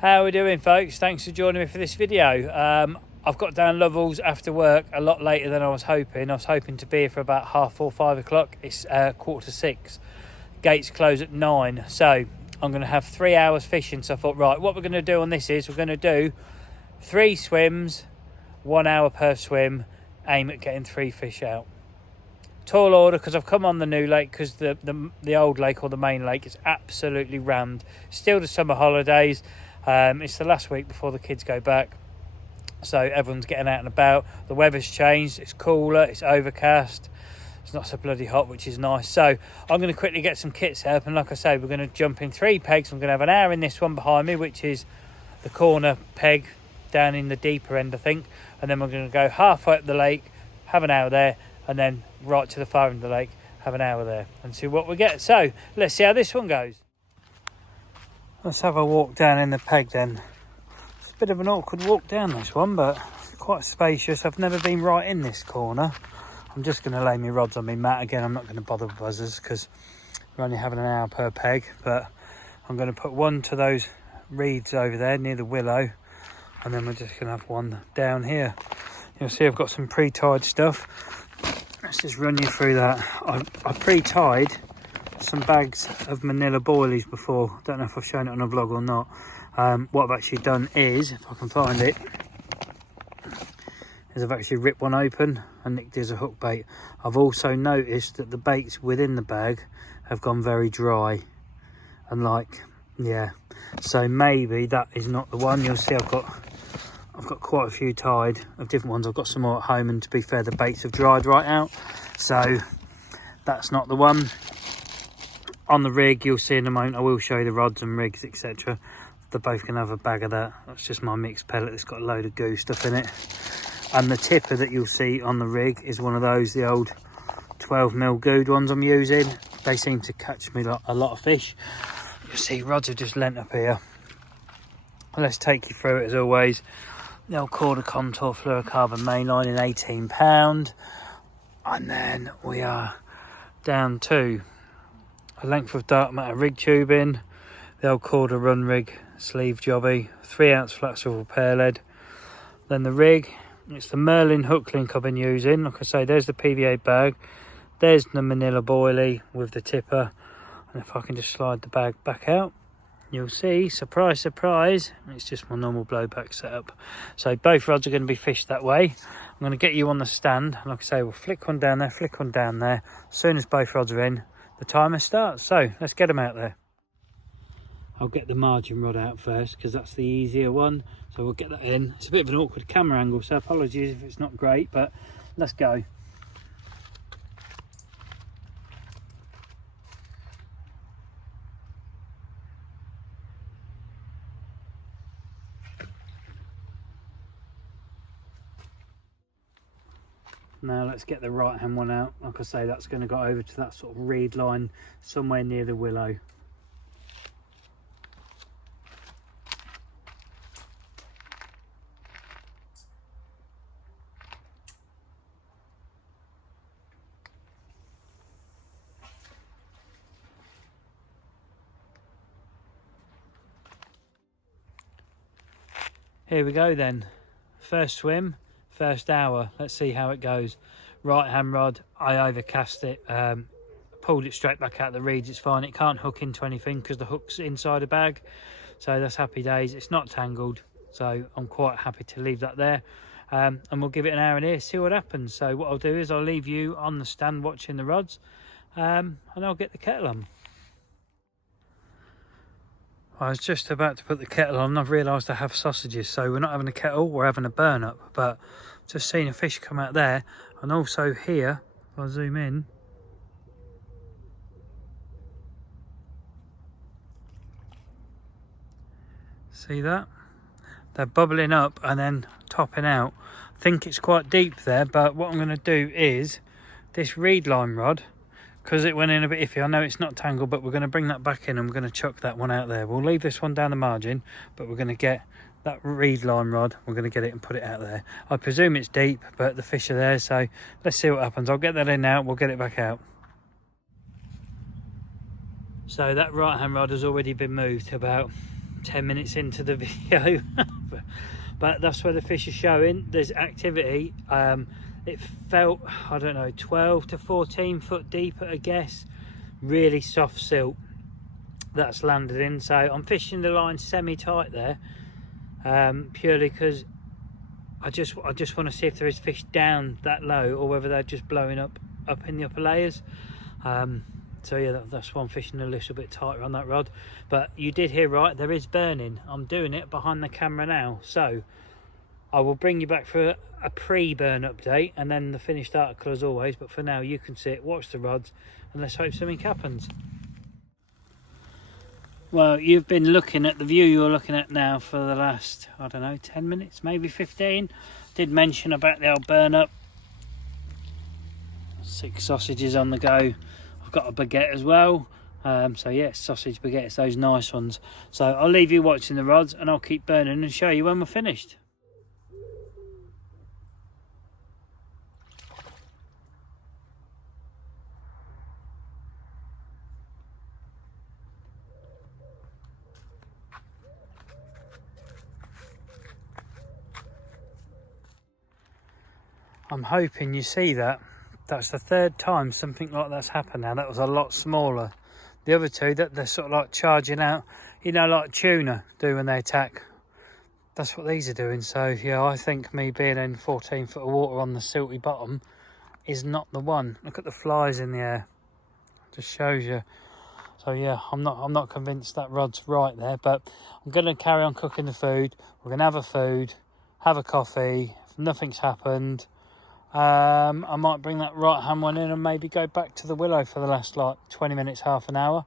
How are we doing, folks? Thanks for joining me for this video. I've got down Lovells after work a lot later than I was hoping. I was hoping to be here for about 4:30, 5 o'clock. It's 5:45. Gates close at 9, so I'm going to have 3 hours fishing. So I thought, right, what we're going to do on this is we're going to do 3 swims, 1 hour per swim, aim at getting 3 fish out. Tall order, because I've come on the new lake, because the old lake, or the main lake, is absolutely rammed. Still the summer holidays. It's the last week before the kids go back, so everyone's getting out and about. The weather's changed, it's cooler, it's overcast, it's not so bloody hot, which is nice. So I'm going to quickly get some kits up, and like I say, we're going to jump in 3 pegs. I'm going to have an hour in this one behind me, which is the corner peg down in the deeper end, I think, and then we're going to go halfway up the lake, have an hour there, and then right to the far end of the lake, have an hour there, and see what we get. So let's see how this one goes. Let's have a walk down in the peg then. It's a bit of an awkward walk down this one, but it's quite spacious. I've never been right in this corner. I'm just going to lay my rods on my mat again. I'm not going to bother with buzzers because we're only having an hour per peg, but I'm going to put one to those reeds over there near the willow, and then we're just going to have one down here. You'll see I've got some pre-tied stuff. Let's just run you through that. I pre-tied some bags of manila boilies before. Don't know if I've shown it on a vlog or not. What I've actually done is, if I can find it, is I've actually ripped one open and nicked it as a hook bait. I've also noticed that the baits within the bag have gone very dry, and like, yeah, so maybe that is not the one. You'll see I've got quite a few tied of different ones. I've got some more at home, and to be fair, the baits have dried right out, so that's not the one. On the rig, you'll see in a moment, I will show you the rods and rigs, etc. They're both going to have a bag of that. That's just my mixed pellet. It's got a load of goo stuff in it. And the tipper that you'll see on the rig is one of those, the old 12mm gooed ones I'm using. They seem to catch me a lot of fish. You'll see rods are just lent up here. Let's take you through it as always. The old KORDA contour fluorocarbon mainline in 18 pound. And then we are down to a length of dark matter rig tubing, the old KORDA run rig sleeve jobby, 3 ounce flat swivel pear lead. Then the rig, it's the Merlin hook link I've been using. Like I say, there's the PVA bag, there's the manila boilie with the tipper, and if I can just slide the bag back out, you'll see, surprise, surprise, it's just my normal blowback setup. So both rods are going to be fished that way. I'm going to get you on the stand, and like I say, we'll flick one down there, flick one down there. As soon as both rods are in, the timer starts. So let's get them out there. I'll get the margin rod out first because that's the easier one, so we'll get that in. It's a bit of an awkward camera angle, so apologies if it's not great, but let's go. Now let's get the right hand one out. Like I say, that's going to go over to that sort of reed line somewhere near the willow. Here we go then. First swim, first hour. Let's see how it goes. Right hand rod, I overcast it, pulled it straight back out the reeds. It's fine, it can't hook into anything because the hook's inside a bag, so that's happy days. It's not tangled, so I'm quite happy to leave that there, and we'll give it an hour in here, see what happens. So what I'll do is I'll leave you on the stand watching the rods, and I'll get the kettle on. I was just about to put the kettle on and I've realised I have sausages, so we're not having a kettle, we're having a burn up. But just seen a fish come out there, and also here, if I zoom in, see that? They're bubbling up and then topping out. I think it's quite deep there, but what I'm going to do is this reed line rod, because it went in a bit iffy, I know it's not tangled, but we're going to bring that back in and we're going to chuck that one out there. We'll leave this one down the margin, but we're going to get that reed line rod, we're going to get it and put it out there. I presume it's deep, but the fish are there, so let's see what happens. I'll get that in now, we'll get it back out. So that right hand rod has already been moved about 10 minutes into the video. But that's where the fish are showing. There's activity. It felt, I don't know, 12 to 14 foot deep at a guess. Really soft silt that's landed in. So I'm fishing the line semi-tight there, purely because I just want to see if there is fish down that low, or whether they're just blowing up in the upper layers. So yeah, that's why I'm fishing a little bit tighter on that rod. But you did hear right, there is burning. I'm doing it behind the camera now, so I will bring you back for a pre-burn update and then the finished article as always. But for now, you can sit, watch the rods, and let's hope something happens. Well, you've been looking at the view you're looking at now for the last, I don't know, 10 minutes, maybe 15. Did mention about the old burn up. 6 sausages on the go. I've got a baguette as well. So yeah, sausage baguettes, those nice ones. So I'll leave you watching the rods and I'll keep burning and show you when we're finished. I'm hoping you see that. That's the 3rd time something like that's happened now. That was a lot smaller. The other two, that they're sort of like charging out, you know, like tuna do when they attack. That's what these are doing. So yeah, I think me being in 14 foot of water on the silty bottom is not the one. Look at the flies in the air. Just shows you. So yeah, I'm not convinced that rod's right there, but I'm going to carry on cooking the food. We're going to have a food, have a coffee. If nothing's happened, I might bring that right hand one in and maybe go back to the Willow for the last like 20 minutes, half an hour,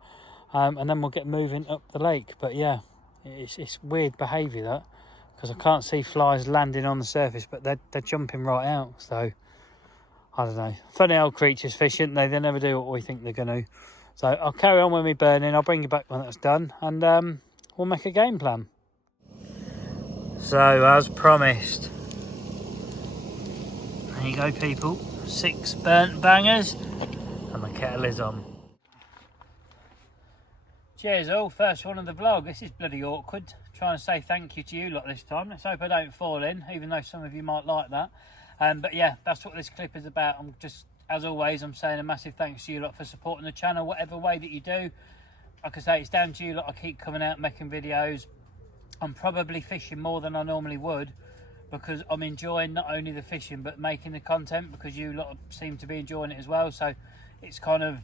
and then we'll get moving up the lake. But yeah, it's weird behaviour that, because I can't see flies landing on the surface, but they're jumping right out. So I don't know, funny old creatures fishing. They never do what we think they're going to. So I'll carry on with me burning. I'll bring you back when that's done, and we'll make a game plan. So as promised, there you go people, 6 burnt bangers and the kettle is on. Cheers all, first one of the vlog. This is bloody awkward, trying to say thank you to you lot this time. Let's hope I don't fall in, even though some of you might like that. But yeah, that's what this clip is about. I'm just, as always, I'm saying a massive thanks to you lot for supporting the channel, whatever way that you do. Like I say, it's down to you lot. I keep coming out making videos. I'm probably fishing more than I normally would, because I'm enjoying not only the fishing but making the content, because you lot seem to be enjoying it as well. So it's kind of,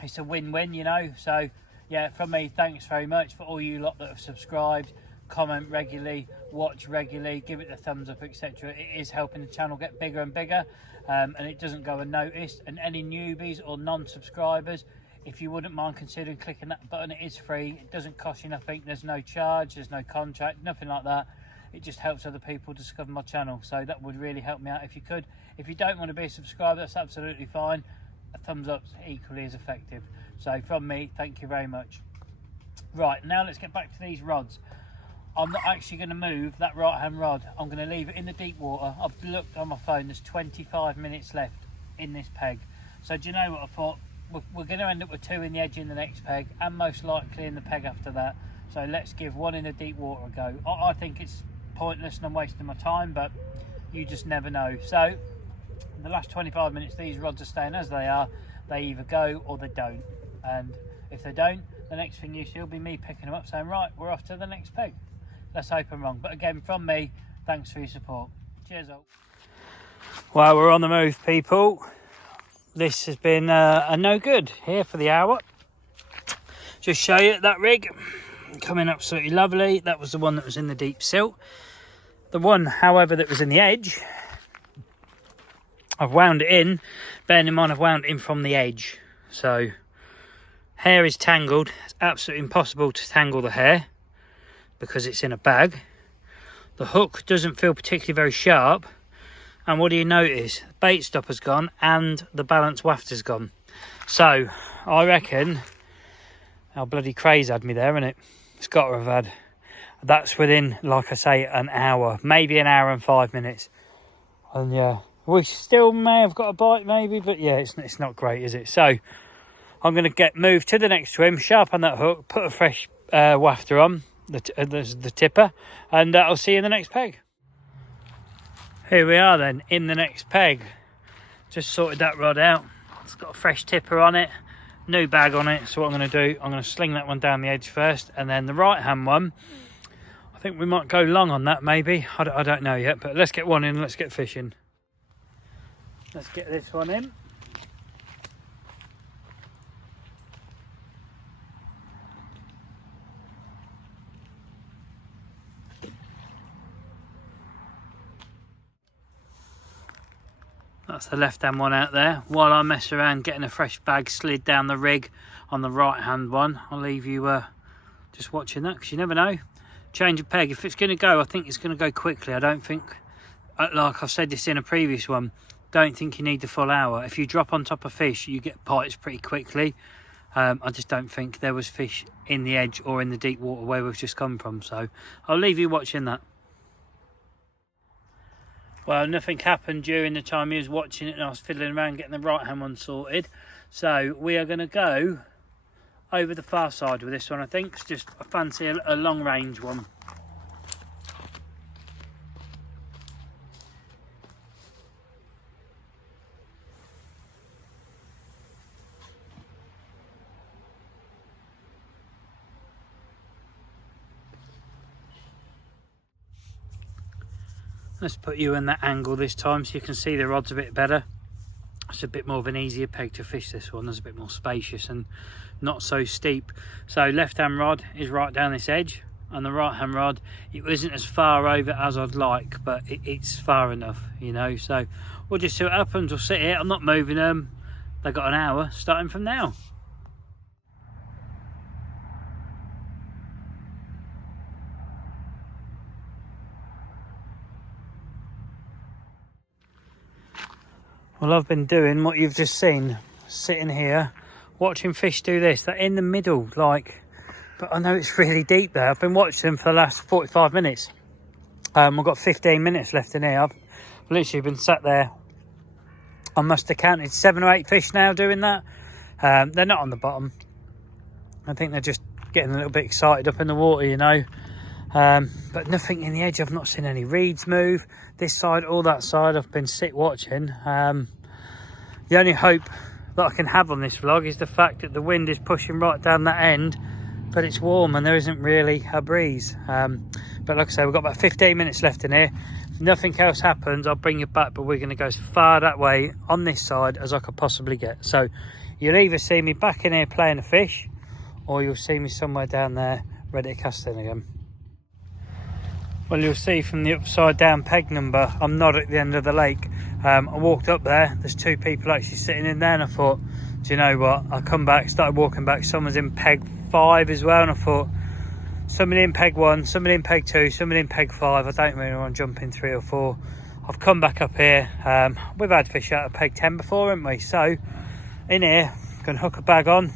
it's a win-win, you know. So yeah, from me, thanks very much for all you lot that have subscribed, comment regularly, watch regularly, give it the thumbs up, etc. It is helping the channel get bigger and bigger, and it doesn't go unnoticed. And any newbies or non-subscribers, if you wouldn't mind considering clicking that button, it is free, it doesn't cost you nothing, there's no charge, there's no contract, nothing like that. It just helps other people discover my channel, so that would really help me out if you could. If you don't want to be a subscriber, that's absolutely fine. A thumbs up is equally as effective. So from me, thank you very much. Right, now let's get back to these rods. I'm not actually going to move that right hand rod. I'm going to leave it in the deep water. I've looked on my phone, there's 25 minutes left in this peg. So do you know what I thought? We're going to end up with 2 in the edge in the next peg, and most likely in the peg after that. So let's give 1 in the deep water a go. I think it's pointless and I'm wasting my time, but you just never know. So in the last 25 minutes, these rods are staying as they are. They either go or they don't, and if they don't, the next thing you see will be me picking them up saying, right, we're off to the next peg. Let's hope I'm wrong. But again, from me, thanks for your support. Cheers all. Well, we're on the move people. This has been a no good here for the hour. Just show you that rig coming absolutely lovely. That was the one that was in the deep silt. The one, however, that was in the edge, I've wound it in. Bearing in mind, I've wound it in from the edge. So, hair is tangled. It's absolutely impossible to tangle the hair because it's in a bag. The hook doesn't feel particularly very sharp. And what do you notice? The bait stopper's gone and the balance wafter's gone. So, I reckon, our bloody craze had me there, innit? It's got to have had. That's within, like I say, an hour, maybe an hour and 5 minutes. And yeah, we still may have got a bite maybe, but yeah, it's not great, is it? So I'm going to get moved to the next swim, sharpen that hook, put a fresh wafter on. the tipper, and I'll see you in the next peg. Here we are then, in the next peg. Just sorted that rod out. It's got a fresh tipper on it, new bag on it. So what I'm going to do, I'm going to sling that one down the edge first, and then the right hand one, I think we might go long on that maybe. I don't know yet, but let's get one in, let's get fishing. Let's get this one in. That's the left hand one out there. While I mess around getting a fresh bag slid down the rig on the right hand one, I'll leave you just watching that, because you never know. Change of peg, if it's going to go, I think it's going to go quickly. I don't think, like I've said this in a previous one, don't think you need the full hour. If you drop on top of fish, you get bites pretty quickly. I just don't think there was fish in the edge or in the deep water where we've just come from. So I'll leave you watching that. Well, nothing happened during the time he was watching it and I was fiddling around getting the right hand one sorted. So we are going to go over the far side with this one, I think. It's just, I fancy a long range one. Let's put you in that angle this time so you can see the rod's a bit better. It's a bit more of an easier peg to fish, this one. There's a bit more spacious and not so steep. So left hand rod is right down this edge, and the right hand rod, it isn't as far over as I'd like, but it's far enough, you know. So we'll just see what happens. We'll sit here, I'm not moving them. They've got an hour starting from now. Well, I've been doing what you've just seen, sitting here, watching fish do this. They're in the middle, like, but I know it's really deep there. I've been watching them for the last 45 minutes. I've got 15 minutes left in here. I've literally been sat there. I must have counted 7 or 8 fish now doing that. They're not on the bottom. I think they're just getting a little bit excited up in the water, you know. But nothing in the edge. I've not seen any reeds move this side or that side. I've been sit watching. The only hope that I can have on this vlog is the fact that the wind is pushing right down that end, but it's warm and there isn't really a breeze. But like I say, we've got about 15 minutes left in here. If nothing else happens, I'll bring you back, but we're going to go as far that way on this side as I could possibly get. So you'll either see me back in here playing a fish, or you'll see me somewhere down there ready to cast in again. Well, you'll see from the upside down peg number, I'm not at the end of the lake. I walked up there, there's 2 people actually sitting in there, and I thought, do you know what, I'll come back, started walking back, someone's in peg 5 as well, and I thought, somebody in peg 1, somebody in peg 2, somebody in peg 5, I don't really want to jump in 3 or 4. I've come back up here, we've had fish out of peg 10 before, haven't we? So, in here, going to hook a bag on,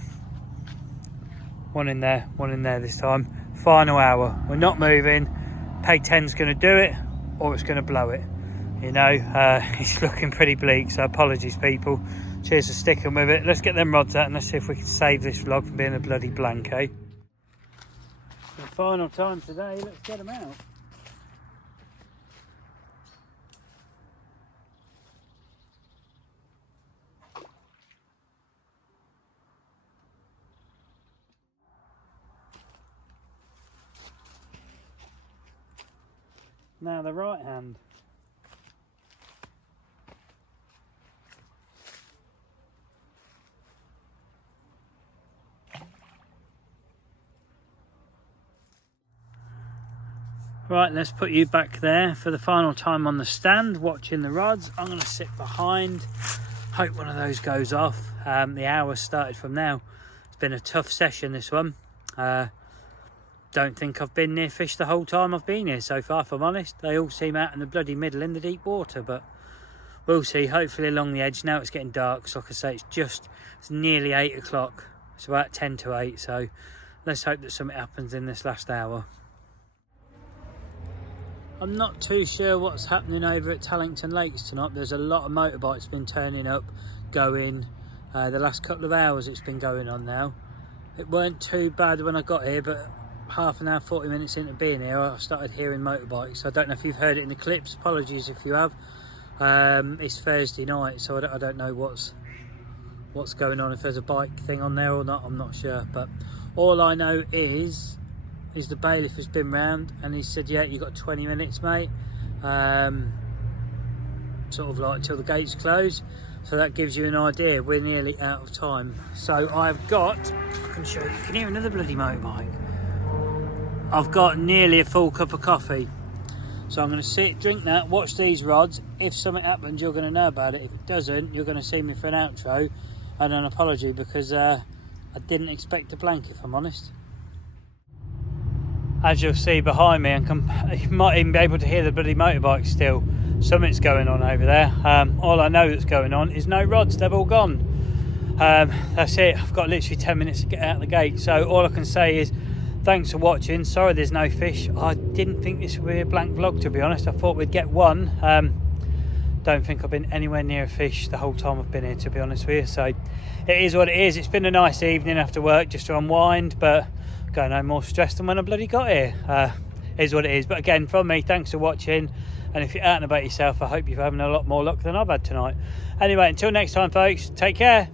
one in there this time, final hour, we're not moving. Peg 10's going to do it, or it's going to blow it, you know. It's looking pretty bleak, so apologies people. Cheers for sticking with it. Let's get them rods out and let's see if we can save this vlog from being a bloody blank, eh? The final time today, let's get them out. Now the right hand. Right, let's put you back there for the final time on the stand, watching the rods. I'm going to sit behind, hope one of those goes off. The hour started from now. It's been a tough session, this one. Don't think I've been near fish the whole time I've been here so far, if I'm honest. They all seem out in the bloody middle in the deep water, but we'll see. Hopefully along the edge. Now it's getting dark, so like I say, it's nearly 8 o'clock. It's about 10 to 8, so let's hope that something happens in this last hour. I'm not too sure what's happening over at Tallington Lakes tonight. There's a lot of motorbikes been turning up, going. The last couple of hours it's been going on now. It weren't too bad when I got here, but half an hour, 40 minutes into being here, I started hearing motorbikes. I don't know if you've heard it in the clips, apologies if you have. It's Thursday night, so I don't know what's going on, if there's a bike thing on there or not, I'm not sure. But all I know is the bailiff has been round and he said, yeah, you got 20 minutes, mate. Sort of like till the gates close. So that gives you an idea, we're nearly out of time. So I've got, I can show you, you can hear another bloody motorbike. I've got nearly a full cup of coffee. So I'm going to sit, drink that, watch these rods. If something happens, you're going to know about it. If it doesn't, you're going to see me for an outro and an apology, because I didn't expect a blank, if I'm honest. As you'll see behind me, and you might even be able to hear the bloody motorbike still. Something's going on over there. All I know that's going on is no rods, they've all gone. That's it, I've got literally 10 minutes to get out the gate. So all I can say is thanks for watching. Sorry there's no fish. I didn't think this would be a blank vlog, to be honest. I thought we'd get one. Don't think I've been anywhere near a fish the whole time I've been here, to be honest with you. So it is what it is. It's been a nice evening after work just to unwind, but got no more stressed than when I bloody got here. It is what it is. But again, from me, thanks for watching. And if you're out and about yourself, I hope you're having a lot more luck than I've had tonight. Anyway, until next time, folks, take care.